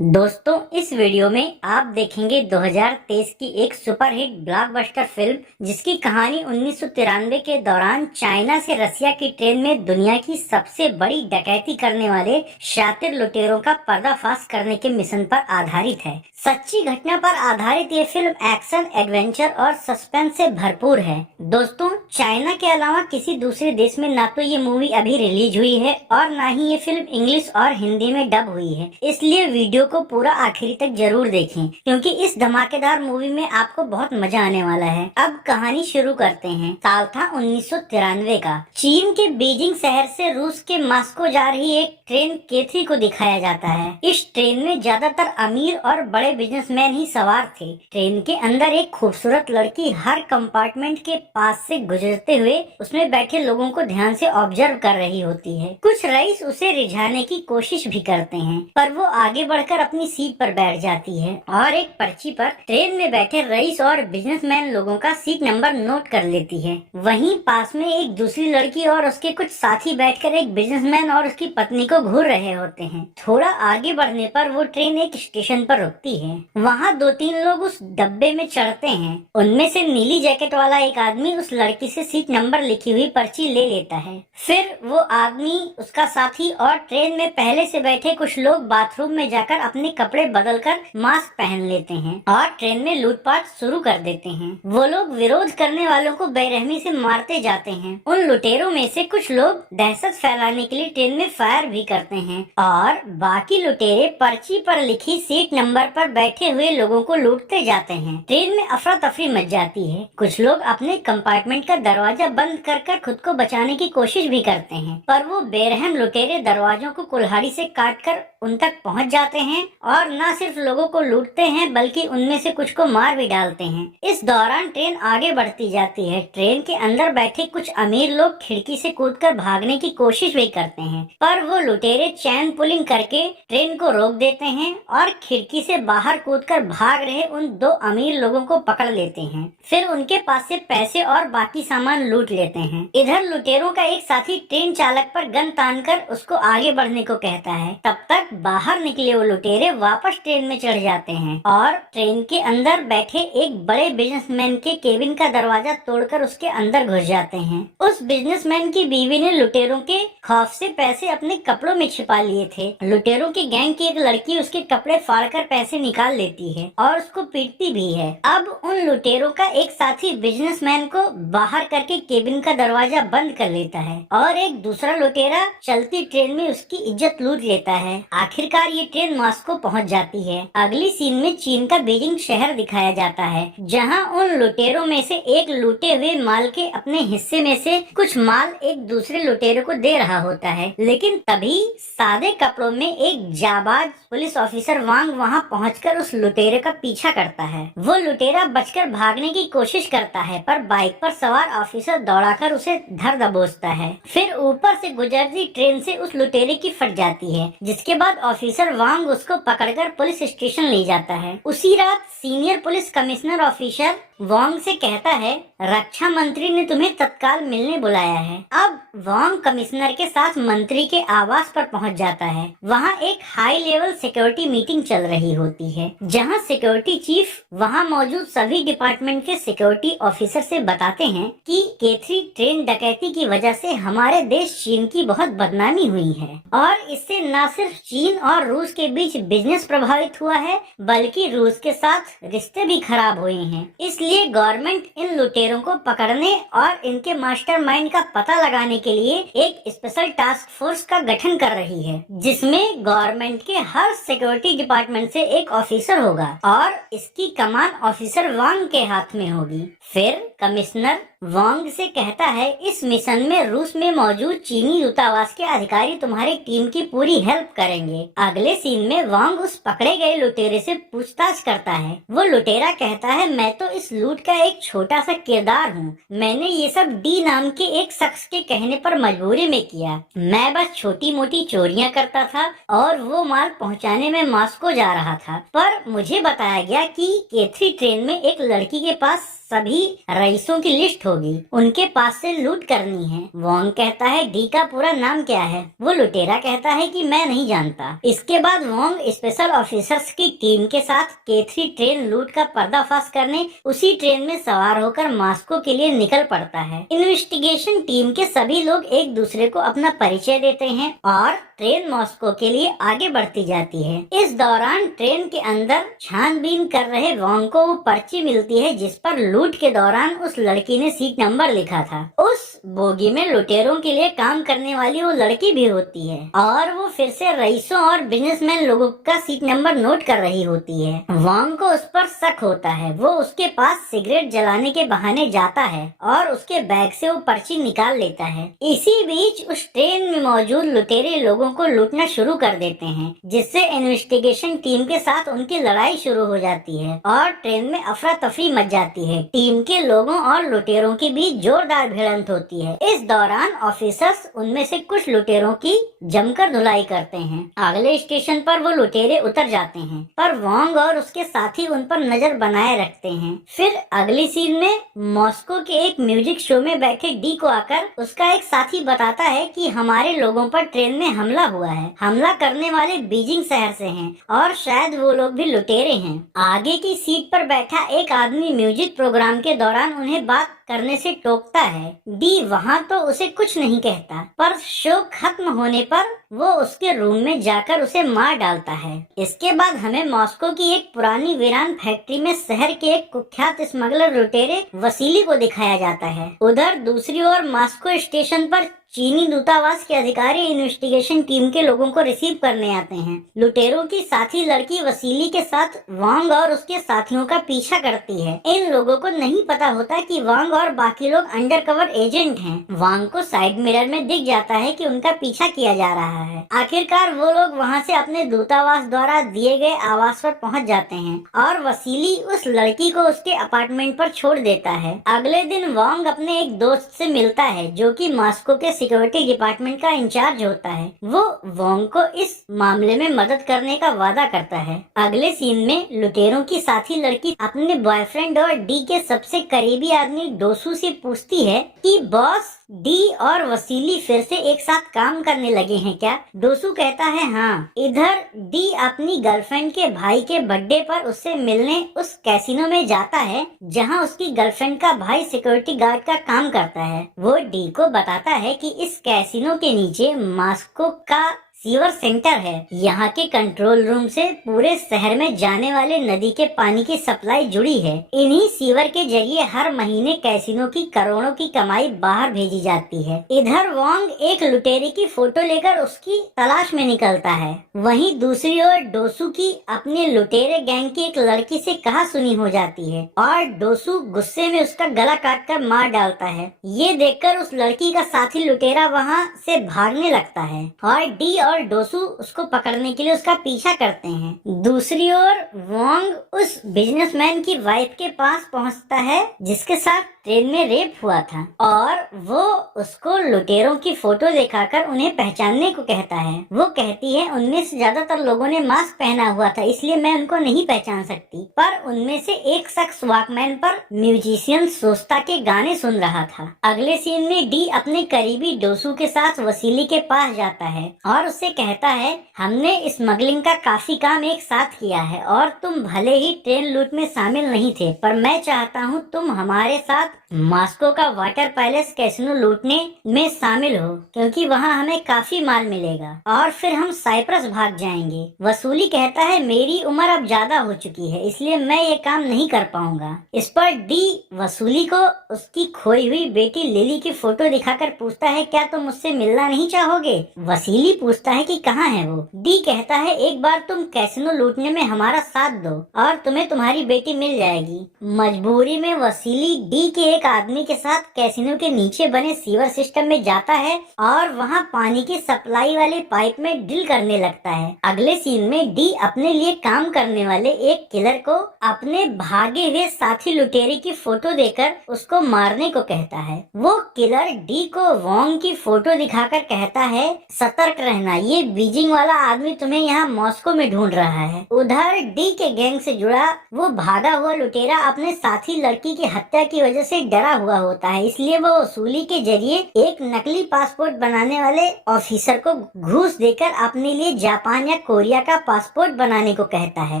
दोस्तों, इस वीडियो में आप देखेंगे 2023 की एक सुपरहिट ब्लॉकबस्टर फिल्म जिसकी कहानी 1993 के दौरान चाइना से रसिया की ट्रेन में दुनिया की सबसे बड़ी डकैती करने वाले शातिर लुटेरों का पर्दाफाश करने के मिशन पर आधारित है। सच्ची घटना पर आधारित ये फिल्म एक्शन, एडवेंचर और सस्पेंस से भरपूर है। दोस्तों, चाइना के अलावा किसी दूसरे देश में ना तो ये मूवी अभी रिलीज हुई है और ना ही ये फिल्म इंग्लिश और हिंदी में डब हुई है, इसलिए वीडियो को पूरा आखिरी तक जरूर देखें क्योंकि इस धमाकेदार मूवी में आपको बहुत मजा आने वाला है। अब कहानी शुरू करते हैं। साल था 1993 का। चीन के बीजिंग शहर से रूस के मॉस्को जा रही एक ट्रेन केथी को दिखाया जाता है। इस ट्रेन में ज्यादातर अमीर और बड़े बिजनेसमैन ही सवार थे। ट्रेन के अंदर एक खूबसूरत लड़की हर कंपार्टमेंट के पास से गुजरते हुए उसमें बैठे लोगों को ध्यान से ऑब्जर्व कर रही होती है। कुछ रईस उसे रिझाने की कोशिश भी करते हैं पर वो आगे बढ़कर अपनी सीट पर बैठ जाती है और एक पर्ची पर ट्रेन में बैठे रईस और बिजनेसमैन लोगों का सीट नंबर नोट कर लेती है। वहीं पास में एक दूसरी लड़की और उसके कुछ साथी बैठकर एक बिजनेसमैन और उसकी पत्नी को घूर रहे होते हैं। थोड़ा आगे बढ़ने पर वो ट्रेन एक स्टेशन पर रुकती है। वहाँ 2-3 लोग उस डब्बे में चढ़ते हैं। उनमें से नीली जैकेट वाला एक आदमी उस लड़की से सीट नंबर लिखी हुई पर्ची ले लेता है। फिर वो आदमी, उसका साथी और ट्रेन में पहले से बैठे कुछ लोग बाथरूम में जाकर अपने कपड़े बदलकर मास्क पहन लेते हैं और ट्रेन में लूटपाट शुरू कर देते हैं। वो लोग विरोध करने वालों को बेरहमी से मारते जाते हैं। उन लुटेरों में से कुछ लोग दहशत फैलाने के लिए ट्रेन में फायर भी करते हैं और बाकी लुटेरे पर्ची पर लिखी सीट नंबर पर बैठे हुए लोगों को लूटते जाते हैं। ट्रेन में अफरा तफरी मच जाती है। कुछ लोग अपने कंपार्टमेंट का दरवाजा बंद कर खुद को बचाने की कोशिश भी करते हैं पर वो बेरहम लुटेरे दरवाजों को कुल्हाड़ी से काटकर उन तक पहुंच जाते हैं और न सिर्फ लोगों को लूटते हैं बल्कि उनमें से कुछ को मार भी डालते हैं। इस दौरान ट्रेन आगे बढ़ती जाती है। ट्रेन के अंदर बैठे कुछ अमीर लोग खिड़की से कूदकर भागने की कोशिश भी करते हैं पर वो लुटेरे चैन पुलिंग करके ट्रेन को रोक देते हैं और खिड़की से बाहर कूदकर भाग रहे उन 2 अमीर लोगों को पकड़ लेते हैं। फिर उनके पास से पैसे और बाकी सामान लूट लेते हैं। इधर लुटेरों का एक साथी ट्रेन चालक पर गन तानकर उसको आगे बढ़ने को कहता है। तब तक बाहर निकले वो लुटेरे वापस ट्रेन में चढ़ जाते हैं और ट्रेन के अंदर बैठे एक बड़े बिजनेसमैन के केबिन का दरवाजा तोड़कर उसके अंदर घुस जाते हैं। उस बिजनेसमैन की बीवी ने लुटेरों के खौफ से पैसे अपने कपड़ों में छिपा लिए थे। लुटेरों की गैंग की एक लड़की उसके कपड़े फाड़कर पैसे निकाल लेती है और उसको पीटती भी है। अब उन लुटेरों का एक साथी बिजनेसमैन को बाहर करके केबिन का दरवाजा बंद कर लेता है और एक दूसरा लुटेरा चलती ट्रेन में उसकी इज्जत लूट लेता है। आखिरकार ये ट्रेन मॉस्को पहुंच जाती है। अगली सीन में चीन का बीजिंग शहर दिखाया जाता है जहां उन लुटेरों में से एक लूटे हुए माल के अपने हिस्से में से कुछ माल एक दूसरे लुटेरे को दे रहा होता है। लेकिन तभी सादे कपड़ों में एक जाबाज पुलिस ऑफिसर वांग वहां पहुंचकर उस लुटेरे का पीछा करता है। वो लुटेरा बचकर भागने की कोशिश करता है पर बाइक पर सवार ऑफिसर दौड़ाकर उसे धर दबोचता है। फिर ऊपर से गुजरती ट्रेन से उस लुटेरे की फट जाती है जिसके बाद ऑफिसर वांग उसको पकड़कर पुलिस स्टेशन ले जाता है। उसी रात सीनियर पुलिस कमिश्नर ऑफिसर वांग से कहता है, रक्षा मंत्री ने तुम्हें तत्काल मिलने बुलाया है। अब वांग कमिश्नर के साथ मंत्री के आवास पर पहुंच जाता है। वहां एक हाई लेवल सिक्योरिटी मीटिंग चल रही होती है जहां सिक्योरिटी चीफ वहां मौजूद सभी डिपार्टमेंट के सिक्योरिटी ऑफिसर से बताते हैं कि केथरी ट्रेन डकैती की वजह से हमारे देश चीन की बहुत बदनामी हुई है और इससे न सिर्फ चीन और रूस के बीच बिजनेस प्रभावित हुआ है बल्कि रूस के साथ रिश्ते भी खराब हुए हैं। इसलिए गवर्नमेंट इन लुटेरों को पकड़ने और इनके मास्टरमाइंड का पता लगाने के लिए एक स्पेशल टास्क फोर्स का गठन कर रही है जिसमें गवर्नमेंट के हर सिक्योरिटी डिपार्टमेंट से एक ऑफिसर होगा और इसकी कमान ऑफिसर वांग के हाथ में होगी। फिर कमिश्नर वांग से कहता है, इस मिशन में रूस में मौजूद चीनी दूतावास के अधिकारी तुम्हारी टीम की पूरी हेल्प करेंगे। अगले सीन में वांग उस पकड़े गए लुटेरे से पूछताछ करता है। वो लुटेरा कहता है, मैं तो इस लूट का एक छोटा सा किरदार हूँ। मैंने ये सब डी नाम के एक शख्स के कहने पर मजबूरी में किया। मैं बस छोटी मोटी चोरियां करता था और वो माल पहुँचाने में मॉस्को जा रहा था। पर मुझे बताया गया कि केथरी ट्रेन में एक लड़की के पास सभी रईसों की लिस्ट होगी, उनके पास से लूट करनी है। वोंग कहता है डी का पूरा नाम क्या है? वो लुटेरा कहता है कि मैं नहीं जानता। इसके बाद वोंग स्पेशल ऑफिसर्स की टीम के साथ K3 ट्रेन लूट का पर्दाफाश करने उसी ट्रेन में सवार होकर मॉस्को के लिए निकल पड़ता है। इन्वेस्टिगेशन टीम के सभी लोग एक दूसरे को अपना परिचय देते हैं और ट्रेन मॉस्को के लिए आगे बढ़ती जाती है। इस दौरान ट्रेन के अंदर छानबीन कर रहे वोंग को वो पर्ची मिलती है जिस पर लूट के दौरान उस लड़की ने सीट नंबर लिखा था। उस बोगी में लुटेरों के लिए काम करने वाली वो लड़की भी होती है और वो फिर से रईसों और बिजनेसमैन लोगों का सीट नंबर नोट कर रही होती है। वोंग को उस पर शक होता है। वो उसके पास सिगरेट जलाने के बहाने जाता है और उसके बैग से वो पर्ची निकाल लेता है। इसी बीच उस ट्रेन में मौजूद लुटेरे लोगों को लूटना शुरू कर देते हैं, जिससे इन्वेस्टिगेशन टीम के साथ उनकी लड़ाई शुरू हो जाती है और ट्रेन में अफरा तफरी मच जाती है। टीम के लोगों और लुटेरों के बीच जोरदार भिड़ंत होती है। इस दौरान ऑफिसर्स उनमें से कुछ लुटेरों की जमकर धुलाई करते हैं। अगले स्टेशन पर वो लुटेरे उतर जाते हैं, पर वोंग और उसके साथी उन पर नजर बनाए रखते हैं। फिर अगली सीन में मॉस्को के एक म्यूजिक शो में बैठे डी को आकर उसका एक साथी बताता है कि हमारे लोगों पर ट्रेन में हमला हुआ है। हमला करने वाले बीजिंग शहर से हैं और शायद वो लोग भी लुटेरे हैं। आगे की सीट पर बैठा एक आदमी म्यूजिक प्रोग्राम के दौरान उन्हें बात करने से टोकता है। डी वहाँ तो उसे कुछ नहीं कहता, पर शो खत्म होने पर वो उसके रूम में जाकर उसे मार डालता है। इसके बाद हमें मॉस्को की एक पुरानी वीरान फैक्ट्री में शहर के एक कुख्यात स्मगलर लुटेरे वसीली को दिखाया जाता है। उधर दूसरी ओर मॉस्को स्टेशन पर चीनी दूतावास के अधिकारी इन्वेस्टिगेशन टीम के लोगों को रिसीव करने आते हैं। लुटेरों की साथी लड़की वसीली के साथ वांग और उसके साथियों का पीछा करती है। इन लोगों को नहीं पता होता कि वांग और बाकी लोग अंडरकवर एजेंट हैं। वांग को साइड मिरर में दिख जाता है कि उनका पीछा किया जा रहा है। आखिरकार वो लोग वहाँ से अपने दूतावास द्वारा दिए गए आवास पर पहुँच जाते हैं और वसीली उस लड़की को उसके अपार्टमेंट पर छोड़ देता है। अगले दिन वांग अपने एक दोस्त से मिलता है जो कि मॉस्को के सिक्योरिटी डिपार्टमेंट का इंचार्ज होता है। वो वोंग को इस मामले में मदद करने का वादा करता है। अगले सीन में लुटेरों की साथी लड़की अपने बॉयफ्रेंड और डी के सबसे करीबी आदमी डोसू से पूछती है कि बॉस, डी और वसीली फिर से एक साथ काम करने लगे हैं क्या? डोसू कहता है हाँ। इधर डी अपनी गर्लफ्रेंड के भाई के बर्थडे पर उससे मिलने उस कैसीनो में जाता है जहां उसकी गर्लफ्रेंड का भाई सिक्योरिटी गार्ड का काम करता है। वो डी को बताता है कि इस कैसीनो के नीचे मॉस्को का सीवर सेंटर है। यहाँ के कंट्रोल रूम से पूरे शहर में जाने वाले नदी के पानी की सप्लाई जुड़ी है। इन्हीं सीवर के जरिए हर महीने कैसीनो की करोड़ों की कमाई बाहर भेजी जाती है। इधर वोंग एक लुटेरे की फोटो लेकर उसकी तलाश में निकलता है। वहीं दूसरी ओर डोसू की अपने लुटेरे गैंग की एक लड़की से कहा सुनी हो जाती है और डोसू गुस्से में उसका गला काटकर मार डालता है। ये देखकर उस लड़की का साथी लुटेरा वहाँ से भागने लगता है और डी और डोसू उसको पकड़ने के लिए उसका पीछा करते हैं। दूसरी ओर वोंग उस बिजनेसमैन की वाइफ के पास पहुंचता है जिसके साथ ट्रेन में रेप हुआ था और वो उसको लुटेरों की फोटो दिखाकर उन्हें पहचानने को कहता है। वो कहती है उनमें से ज्यादातर लोगों ने मास्क पहना हुआ था इसलिए मैं उनको नहीं पहचान सकती, पर उनमें से एक शख्स वॉकमैन पर म्यूजिशियन सोस्ता के गाने सुन रहा था। अगले सीन में डी अपने करीबी डोसू के साथ वसीली के पास जाता है और उससे कहता है हमने स्मगलिंग का काफी काम एक साथ किया है और तुम भले ही ट्रेन लूट में शामिल नहीं थे, पर मैं चाहता हूँ तुम हमारे साथ मॉस्को का वाटर पैलेस कैसीनो लूटने में शामिल हो क्योंकि वहाँ हमें काफी माल मिलेगा और फिर हम साइप्रस भाग जाएंगे। वसूली कहता है मेरी उम्र अब ज्यादा हो चुकी है इसलिए मैं ये काम नहीं कर पाऊंगा। इस पर डी वसूली को उसकी खोई हुई बेटी लिली की फोटो दिखाकर पूछता है क्या तुम मुझसे मिलना नहीं चाहोगे? वसीली पूछता है कि कहाँ है वो? डी कहता है एक बार तुम कैसीनो लूटने में हमारा साथ दो और तुम्हें तुम्हारी बेटी मिल जाएगी। मजबूरी में वसीली डी के एक आदमी के साथ कैसीनो के नीचे बने सीवर सिस्टम में जाता है और वहाँ पानी की सप्लाई वाले पाइप में ड्रिल करने लगता है। अगले सीन में डी अपने लिए काम करने वाले एक किलर को अपने भागे हुए साथी लुटेरे की फोटो देकर उसको मारने को कहता है। वो किलर डी को वोंग की फोटो दिखाकर कहता है सतर्क रहना, ये बीजिंग वाला आदमी तुम्हें यहाँ मॉस्को में ढूंढ रहा है। उधर डी के गैंग से जुड़ा वो भागा हुआ लुटेरा अपने साथी लड़की की हत्या की वजह से से डरा हुआ होता है, इसलिए वो वसूली के जरिए एक नकली पासपोर्ट बनाने वाले ऑफिसर को घूस देकर अपने लिए जापान या कोरिया का पासपोर्ट बनाने को कहता है।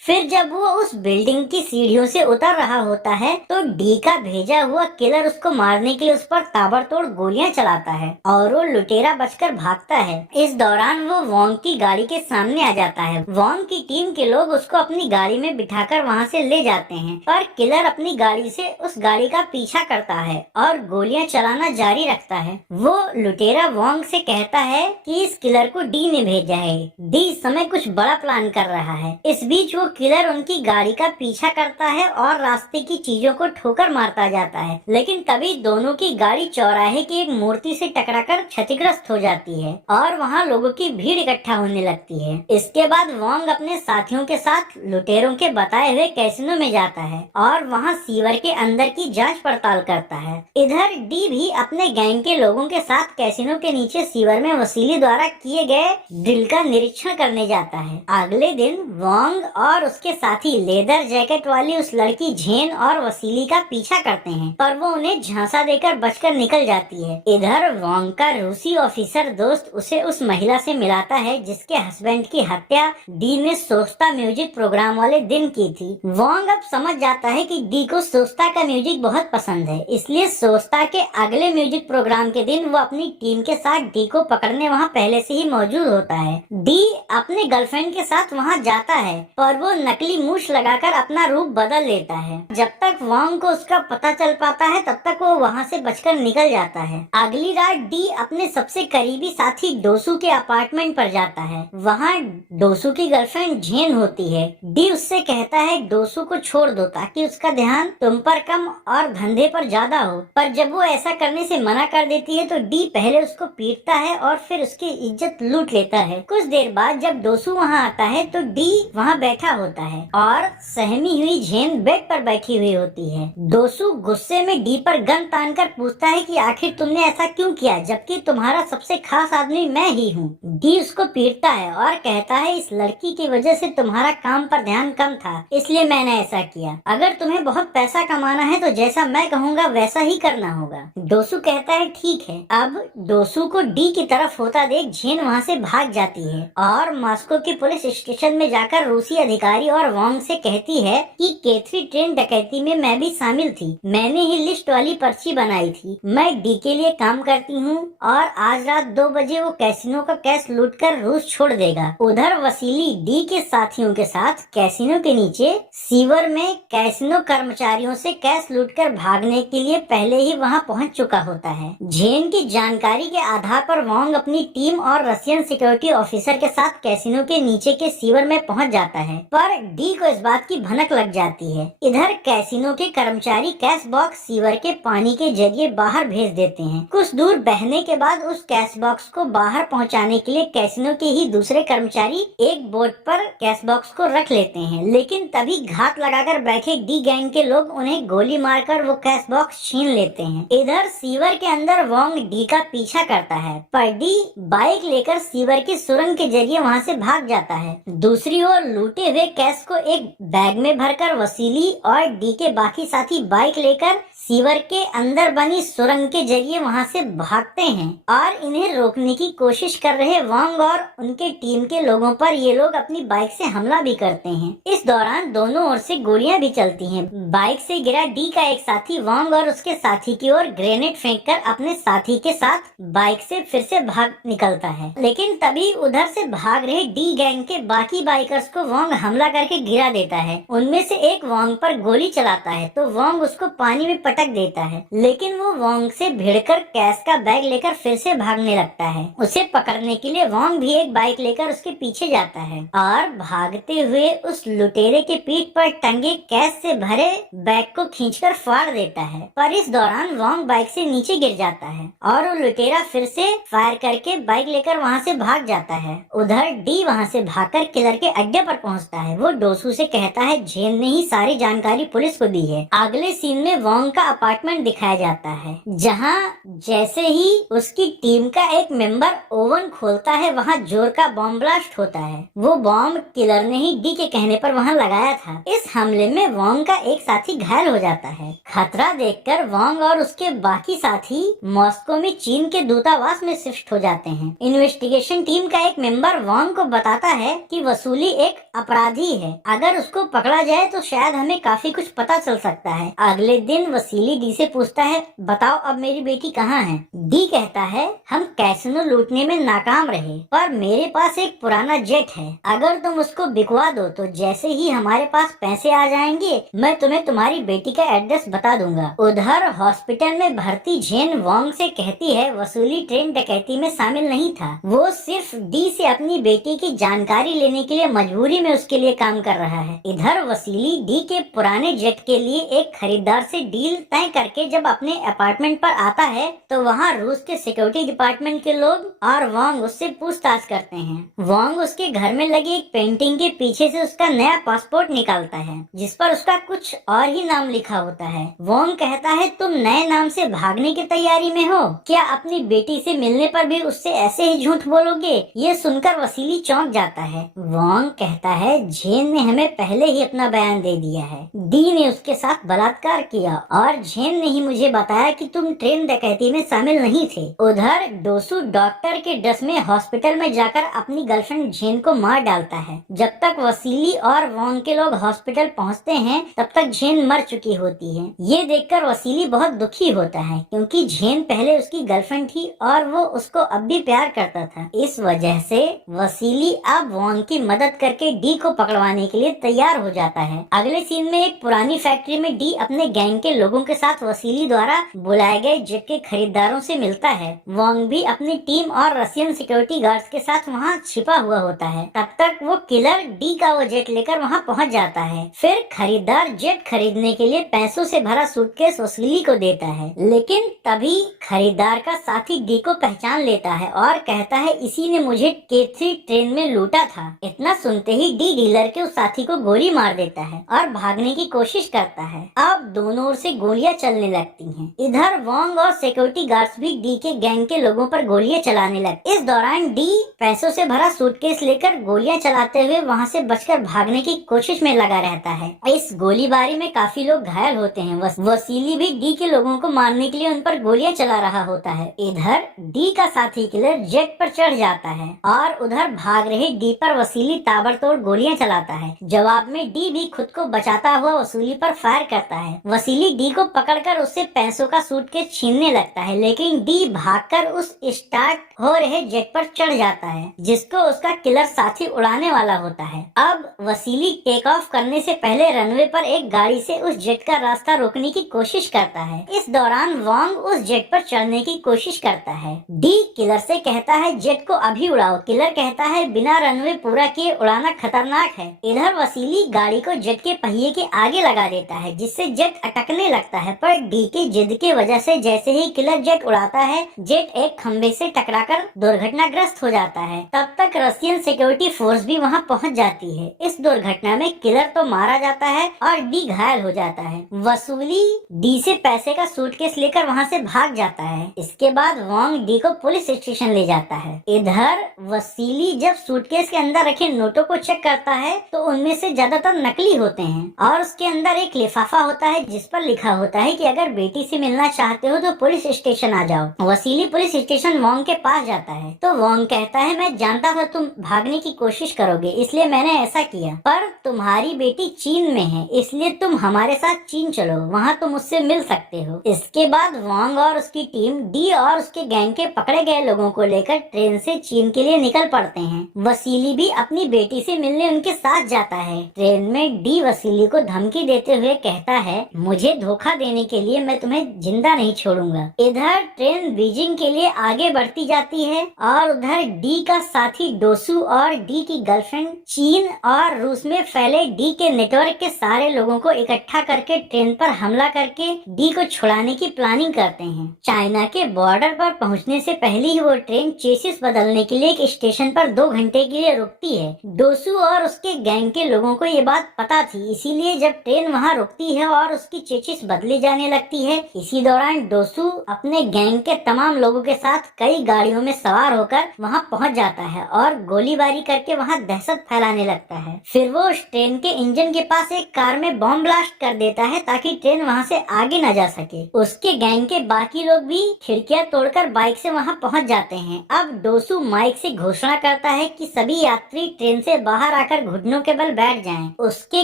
फिर जब वो उस बिल्डिंग की सीढ़ियों से उतर रहा होता है तो डी का भेजा हुआ किलर उसको मारने के लिए उस पर ताबड़तोड़ गोलियां चलाता है और वो लुटेरा बचकर भागता है। इस दौरान वो वोंग की गाड़ी के सामने आ जाता है। वोंग की टीम के लोग उसको अपनी गाड़ी में बिठाकर वहाँ से ले जाते हैं, पर किलर अपनी गाड़ी से उस गाड़ी का पीछा करता है और गोलियां चलाना जारी रखता है। वो लुटेरा वोंग से कहता है कि इस किलर को डी ने भेजा है। डी इस समय कुछ बड़ा प्लान कर रहा है। इस बीच वो किलर उनकी गाड़ी का पीछा करता है और रास्ते की चीजों को ठोकर मारता जाता है, लेकिन तभी दोनों की गाड़ी चौराहे की एक मूर्ति से टकराकर क्षतिग्रस्त हो जाती है और वहाँ लोगों की भीड़ इकट्ठा होने लगती है। इसके बाद वोंग अपने साथियों के साथ लुटेरों के बताए हुए कैसीनो में जाता है और वहाँ सीवर के अंदर की जांच पड़ताल करता है। इधर डी भी अपने गैंग के लोगों के साथ कैसीनो के नीचे सीवर में वसीली द्वारा किए गए ड्रिल का निरीक्षण करने जाता है। अगले दिन वोंग और उसके साथी लेदर जैकेट वाली उस लड़की झेन और वसीली का पीछा करते हैं, पर वो उन्हें झांसा देकर बचकर निकल जाती है। इधर वोंग का रूसी ऑफिसर दोस्त उसे उस महिला से मिलाता है जिसके हस्बैंड की हत्या डी ने सोचता म्यूजिक प्रोग्राम वाले दिन की थी। वोंग अब समझ जाता है कि डी को सोचता का म्यूजिक बहुत पसंद है, इसलिए सोचता के अगले म्यूजिक प्रोग्राम के दिन वो अपनी टीम के साथ डी को पकड़ने वहाँ पहले से ही मौजूद होता है। डी अपने गर्लफ्रेंड के साथ वहाँ जाता है, पर वो नकली मूछ लगाकर अपना रूप बदल लेता है। जब तक वोंग को उसका पता चल पाता है तब तक वो वहाँ से बचकर निकल जाता है। अगली रात डी अपने सबसे करीबी साथी डोसू के अपार्टमेंट पर जाता है। वहाँ डोसू की गर्लफ्रेंड झेन होती है। डी उससे कहता है डोसू को छोड़ दो ताकि उसका ध्यान तुम पर कम और धंधे पर ज्यादा हो, पर जब वो ऐसा करने से मना कर देती है तो डी पहले उसको पीटता है और फिर उसकी इज्जत लूट लेता है। कुछ देर बाद जब डोसू वहाँ आता है तो डी वहाँ बैठा होता है और सहमी हुई झेन बेड पर बैठी हुई होती है। डोसू गुस्से में डी पर गन तान कर पूछता है कि आखिर तुमने ऐसा क्यों किया, जबकि तुम्हारा सबसे खास आदमी मैं ही हूँ। डी उसको पीटता है और कहता है इस लड़की की वजह से तुम्हारा काम पर ध्यान कम था, इसलिए मैंने ऐसा किया। अगर तुम्हें बहुत पैसा कमाना है तो जैसा मैं कहूँगा वैसा ही करना होगा। डोसू कहता है ठीक है। अब डोसू को डी की तरफ होता देख झेन वहाँ से भाग जाती है और मॉस्को के पुलिस स्टेशन में जाकर रूसी अधिकारी और वोंग से कहती है कि केथरी ट्रेन डकैती में मैं भी शामिल थी। मैंने ही लिस्ट वाली पर्ची बनाई थी। मैं डी के लिए काम करती हूँ और आज रात 2 बजे वो कैसीनो का कैश लूटकर रूस छोड़ देगा। उधर वसीली डी के साथियों के साथ कैसीनो के नीचे सीवर में कैसीनो कर्मचारियों से कैश लूटकर भागने के लिए पहले ही वहां पहुंच चुका होता है। झेन की जानकारी के आधार पर वोंग अपनी टीम और रशियन सिक्योरिटी ऑफिसर के साथ कैसीनो के नीचे के सीवर में पहुंच जाता है, पर डी को इस बात की भनक लग जाती है। इधर कैसीनो के कर्मचारी कैश बॉक्स सीवर के पानी के जरिए बाहर भेज देते हैं। कुछ दूर बहने के बाद उस कैश बॉक्स को बाहर पहुंचाने के लिए कैसीनो के ही दूसरे कर्मचारी एक बोट पर कैश बॉक्स को रख लेते हैं, लेकिन तभी घात लगाकर बैठे डी गैंग के लोग उन्हें गोली मारकर वो कैश बॉक्स छीन लेते हैं। इधर सीवर के अंदर वोंग डी का पीछा करता है, पर डी बाइक लेकर सीवर की सुरंग के जरिए वहाँ से भाग जाता है। दूसरी ओर लूटे हुए कैश को एक बैग में भरकर वसीली और डी के बाकी साथी बाइक लेकर सीवर के अंदर बनी सुरंग के जरिए वहाँ से भागते हैं और इन्हें रोकने की कोशिश कर रहे वोंग और उनके टीम के लोगों पर ये लोग अपनी बाइक से हमला भी करते हैं। इस दौरान दोनों ओर से गोलियां भी चलती हैं। बाइक से गिरा डी का एक साथी वोंग और उसके साथी की ओर ग्रेनेड फेंककर अपने साथी के साथ बाइक से फिर से भाग निकलता है, लेकिन तभी उधर से भाग रहे डी गैंग के बाकी बाइकर्स को वोंग हमला करके गिरा देता है। उनमें से एक वोंग पर गोली चलाता है तो वोंग उसको पानी में पटक देता है, लेकिन वो वोंग से भिड़कर कैश का बैग लेकर फिर से भागने लगता है। उसे पकड़ने के लिए वोंग भी एक बाइक लेकर उसके पीछे जाता है और भागते हुए उस लुटेरे के पीठ पर टंगे कैश से भरे बैग को खींचकर फाड़ देता है, पर इस दौरान वोंग बाइक से नीचे गिर जाता है और वो लुटेरा फिर से फायर करके बाइक लेकर वहाँ से भाग जाता है। उधर डी वहाँ से भागकर किलर के अड्डे पर पहुँचता है। वो डोसू से कहता है झेन ने ही सारी जानकारी पुलिस को दी है। अगले सीन में वोंग का अपार्टमेंट दिखाया जाता है, जहाँ जैसे ही उसकी टीम का एक मेंबर ओवन खोलता है वहाँ जोर का बॉम्ब ब्लास्ट होता है। वो बॉम्ब किलर ने ही डी के कहने पर वहाँ लगाया था। इस हमले में वोंग का एक साथी घायल हो जाता है। खतरा देखकर वांग और उसके बाकी साथी मॉस्को में चीन के दूतावास में शिफ्ट हो जाते हैं। इन्वेस्टिगेशन टीम का एक मेंबर वांग को बताता है कि वसूली एक अपराधी है, अगर उसको पकड़ा जाए तो शायद हमें काफी कुछ पता चल सकता है। अगले दिन वसीली डी से पूछता है, बताओ अब मेरी बेटी कहाँ है? डी कहता है, हम कैसीनो लूटने में नाकाम रहे, पर मेरे पास एक पुराना जेट है, अगर तुम उसको बिकवा दो तो जैसे ही हमारे पास पैसे आ जाएंगे मैं तुम्हें तुम्हारी बेटी का एड्रेस बता दूंगा। उधर हॉस्पिटल में भर्ती जेन वांग से कहती है वसूली ट्रेन डकैती में शामिल नहीं था, वो सिर्फ डी से अपनी बेटी की जानकारी लेने के लिए मजबूरी में उसके लिए काम कर रहा है। इधर वसीली डी के पुराने जेट के लिए एक खरीदार से डील तय करके जब अपने अपार्टमेंट पर आता है तो वहाँ रूस के सिक्योरिटी डिपार्टमेंट के लोग और वांग उससे पूछताछ करते हैं। वांग उसके घर में लगी एक पेंटिंग के पीछे से उसका नया पासपोर्ट निकालता है जिस पर उसका कुछ और ही नाम लिखा होता है। वांग कहता है, तुम नए नाम से भागने की तैयारी में हो क्या? अपनी बेटी से मिलने पर भी उससे ऐसे ही झूठ बोलोगे? ये सुनकर वसीली चौंक जाता है। वांग कहता है, झेन ने हमें पहले ही अपना बयान दे दिया है, डी ने उसके साथ बलात्कार किया और झेन ने ही मुझे बताया कि तुम ट्रेन डकैती में शामिल नहीं थे। उधर डोसू डॉक्टर के ड्रेस में हॉस्पिटल में जाकर अपनी गर्लफ्रेंड झेन को मार डालता है। जब तक वसीली और वांग के लोग हॉस्पिटल पहुंचते हैं तब तक झेन मर चुकी होती है। ये देखकर वसीली बहुत दुखी होता है क्योंकि झेन पहले उसकी गर्लफ्रेंड थी और वो उसको अब भी प्यार करता था। इस वजह से वसीली अब वांग की मदद करके डी को पकड़वाने के लिए तैयार हो जाता है। अगले सीन में एक पुरानी फैक्ट्री में डी अपने गैंग के लोगों के साथ वसीली द्वारा बुलाए गए जेट के खरीदारों से मिलता है। वांग भी अपनी टीम और रशियन सिक्योरिटी गार्ड्स के साथ वहाँ छिपा हुआ होता है। तब तक वो किलर डी का वो जेट लेकर वहाँ पहुँच जाता है। फिर खरीदार जेट खरीदने के लिए पैसों से भरा सूटकेस वसीली को देता है, लेकिन तभी खरीदार का साथी डी को पहचान लेता है और कहता है, इसी ने मुझे K3 ट्रेन में लूटा था। इतना सुनते ही डी डीलर के उस साथी को गोली मार देता है और भागने की कोशिश करता है। अब दोनों ओर से गोलियां चलने लगती हैं। इधर वांग और सिक्योरिटी गार्ड्स भी डी के गैंग के लोगों पर गोलियां चलाने लगते। इस दौरान डी पैसों से भरा सूटकेस लेकर गोलियां चलाते हुए वहां से बचकर भागने की कोशिश में लगा रहता है। इस गोलीबारी में काफी लोग घायल होते हैं। वसीली भी डी के लोगों को मारने के लिए उन पर गोलियां चला रहा होता है। इधर डी का साथी किलर जेट पर चढ़ जाता है और उधर भाग रहे डी पर वसीली ताबड़तोड़ गोलियां चलाता है। जवाब में डी भी खुद को बचाता हुआ वसूली पर फायर करता है। वसीली डी को पकड़कर उससे पैसों का सूटकेस छीनने लगता है, लेकिन डी भागकर उस स्टार्ट हो रहे जेट पर चढ़ जाता है जिसको उसका किलर साथी उड़ाने वाला होता है। अब वसीली टेक ऑफ करने से पहले रनवे पर एक गाड़ी से उस जेट का रास्ता रोकने की कोशिश करता है। इस दौरान वांग उस जेट पर चढ़ने की कोशिश करता है। डी किलर से कहता है, जेट को अभी उड़ाओ। किलर कहता है, बिना रनवे पूरा किए उड़ाना खतरनाक है। इधर वसीली गाड़ी को जेट के पहिए के आगे लगा देता है जिससे जेट अटकने लगता है, पर डी की जिद की वजह से जैसे ही किलर जेट उड़ाता है जेट एक खंबे से टकराकर दुर्घटनाग्रस्त हो जाता है। तब तक रशियन सिक्योरिटी फोर्स भी वहां पहुंच जाती है। इस दुर्घटना में किलर तो मारा जाता है और डी घायल हो जाता है। वसूली डी से पैसे का सूटकेस लेकर वहां से भाग जाता है। इसके बाद वांग डी को पुलिस स्टेशन ले जाता है। इधर वसीली जब सूटकेस के अंदर रखे नोटों को चेक करता है तो उनमें से ज्यादातर नकली होते हैं और उसके अंदर एक लिफाफा होता है जिस पर लिखा होता है कि अगर बेटी से मिलना चाहते हो तो पुलिस स्टेशन आ जाओ। वसीली पुलिस स्टेशन वांग के पास जाता है तो वांग कहता है, मैं जानता था तुम भागने की कोशिश करोगे इसलिए मैंने ऐसा किया, पर तुम्हारी बेटी चीन में है इसलिए तुम हमारे साथ चीन चलो, वहाँ तुम उससे मिल सकते हो। इसके बाद वांग और उसकी टीम डी और उसके गैंग के पकड़े गए लोगों को लेकर ट्रेन से चीन के लिए निकल पड़ते हैं। वसीली भी अपनी बेटी से मिलने उनके साथ जाता है। ट्रेन में डी वसीली को धमकी देते हुए कहता है, मुझे धोखा देने के लिए मैं तुम्हें जिंदा नहीं छोड़ूंगा। इधर ट्रेन बीजिंग के लिए आगे बढ़ती जाती है और उधर डी का साथी डोसू और डी की गर्लफ्रेंड चीन और रूस में फैले डी के नेटवर्क के सारे लोगों को इकट्ठा करके ट्रेन पर हमला करके डी को छुड़ाने की प्लानिंग करते हैं। चाइना के बॉर्डर पर पहुंचने से पहले ही वो ट्रेन चेसिस बदलने के लिए एक स्टेशन पर 2 घंटे के लिए रुकती है। डोसू और उसके गैंग के लोगों को ये बात पता थी, इसीलिए जब ट्रेन वहाँ रुकती है और उसकी चेसिस बदली जाने लगती है, इसी दौरान डोसू अपने गैंग के तमाम लोगों के साथ कई गाड़ियों में सवार होकर वहाँ पहुँच जाता है और गोलीबारी करके वहाँ दहशत फैलाने लगता है। फिर वो उस ट्रेन के इंजन के पास एक कार में बॉम्ब ब्लास्ट कर देता है ताकि ट्रेन ट्रेन वहाँ से आगे न जा सके। उसके गैंग के बाकी लोग भी खिड़कियाँ तोड़कर बाइक से वहाँ पहुँच जाते हैं। अब डोसू माइक से घोषणा करता है कि सभी यात्री ट्रेन से बाहर आकर घुटनों के बल बैठ जाएं। उसके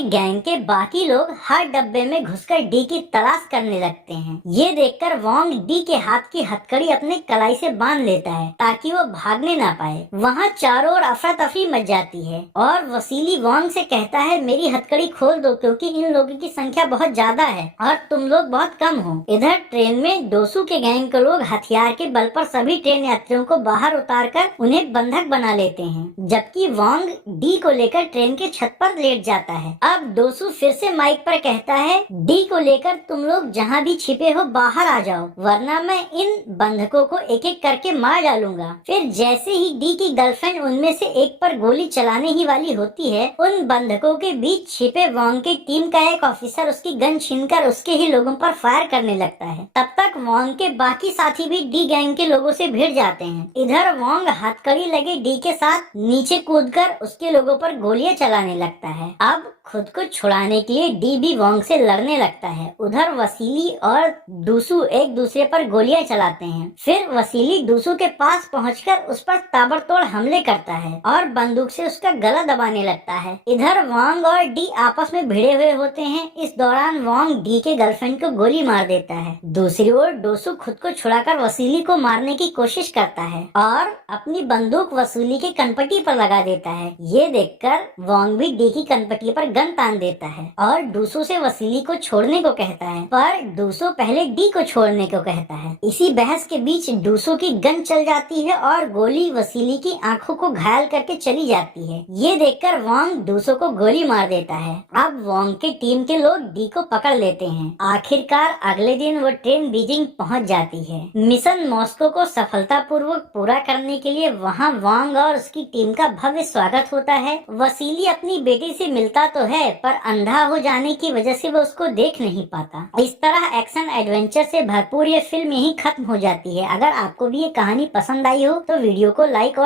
गैंग के बाकी लोग हर डब्बे में घुसकर डी की तलाश करने लगते हैं। ये देखकर वोंग डी के हाथ की हथकड़ी अपने कलाई से बांध लेता है ताकि वो भागने ना पाए। वहाँ चारों ओर अफरा तफरी मच जाती है और वसीली वोंग से कहता है, मेरी हथकड़ी खोल दो क्योंकि इन लोगों की संख्या बहुत ज्यादा है और तुम लोग बहुत कम हो। इधर ट्रेन में डोसू के गैंग के लोग हथियार के बल पर सभी ट्रेन यात्रियों को बाहर उतारकर उन्हें बंधक बना लेते हैं, जबकि वोंग डी को लेकर ट्रेन के छत पर लेट जाता है। अब डोसू फिर से माइक पर कहता है, डी को लेकर तुम लोग जहाँ भी छिपे हो बाहर आ जाओ, वरना मैं इन बंधकों को एक एक करके मार डालूंगा। फिर जैसे ही डी की गर्लफ्रेंड उनमें से एक पर गोली चलाने ही वाली होती है, उन बंधकों के बीच छिपे वोंग की टीम का एक ऑफिसर उसकी गन छीनकर उसके ही लोगों पर फायर करने लगता है। तब तक वोंग के बाकी साथी भी डी गैंग के लोगों से भिड़ जाते हैं। इधर वोंग हथकड़ी लगे डी के साथ नीचे कूदकर उसके लोगों पर गोलियां चलाने लगता है। अब खुद को छुड़ाने के लिए डी भी वोंग से लड़ने लगता है। उधर वसीली और डूसू एक दूसरे पर गोलियां चलाते हैं। फिर वसीली डूसू के पास पहुंचकर उस पर ताबड़तोड़ हमले करता है और बंदूक से उसका गला दबाने लगता है। इधर वोंग और डी आपस में भिड़े हुए होते हैं। इस दौरान वोंग डी के गर्लफ्रेंड को गोली मार देता है। दूसरी ओर डोसू खुद को छुड़ाकर वसीली को मारने की कोशिश करता है और अपनी बंदूक वसीली के कनपट्टी पर लगा देता है। ये देखकर वोंग भी डी की कनपट्टी पर गन तान देता है और डूसू से वसीली को छोड़ने को कहता है, पर डूसू पहले डी को छोड़ने को कहता है। इसी बहस के बीच डूसू की गन चल जाती है और गोली वसीली की आंखों को घायल करके चली जाती है। ये देखकर वोंग डूसू को गोली मार देता है। अब वोंग के टीम के लोग डी को पकड़ लेते हैं। आखिरकार अगले दिन वो ट्रेन बीजिंग पहुंच जाती है। मिशन मॉस्को को सफलतापूर्वक पूरा करने के लिए वहां वोंग और उसकी टीम का भव्य स्वागत होता है। वसीली अपनी बेटी से मिलता तो है, पर अंधा हो जाने की वजह से वो उसको देख नहीं पाता। इस तरह एक्शन एडवेंचर से भरपूर ये फिल्म यहीं खत्म हो जाती है। अगर आपको भी ये कहानी पसंद आई हो तो वीडियो को लाइक और